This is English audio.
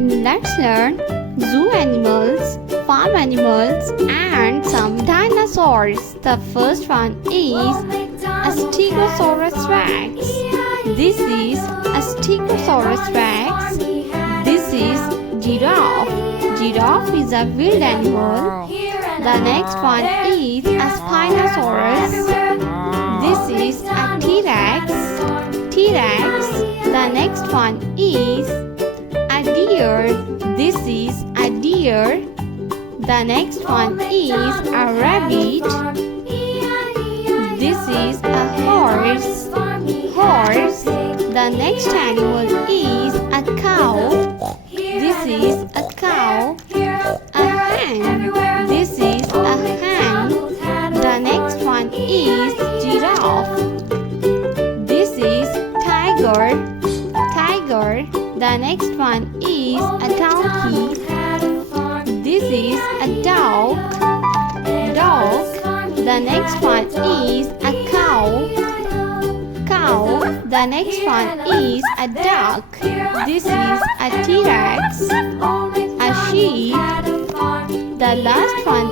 Let's learn zoo animals, farm animals, and some dinosaurs. The first one is a Stegosaurus rex. This is a Stegosaurus rex. This is giraffe. Giraffe is a wild animal. The next one is a Spinosaurus. This is a T-Rex. T-Rex. The next one is a deer. This is a deer. The next one is a rabbit. This is a horse. Horse. The next animal is a cow. This is a cow. A hen. This is a hen. The next one is giraffe. This is tiger. Tiger. The next one is a donkey. This is a dog. Dog. The next one is a cow. Cow. The next one is a duck. This is a T-Rex. A sheep. The last one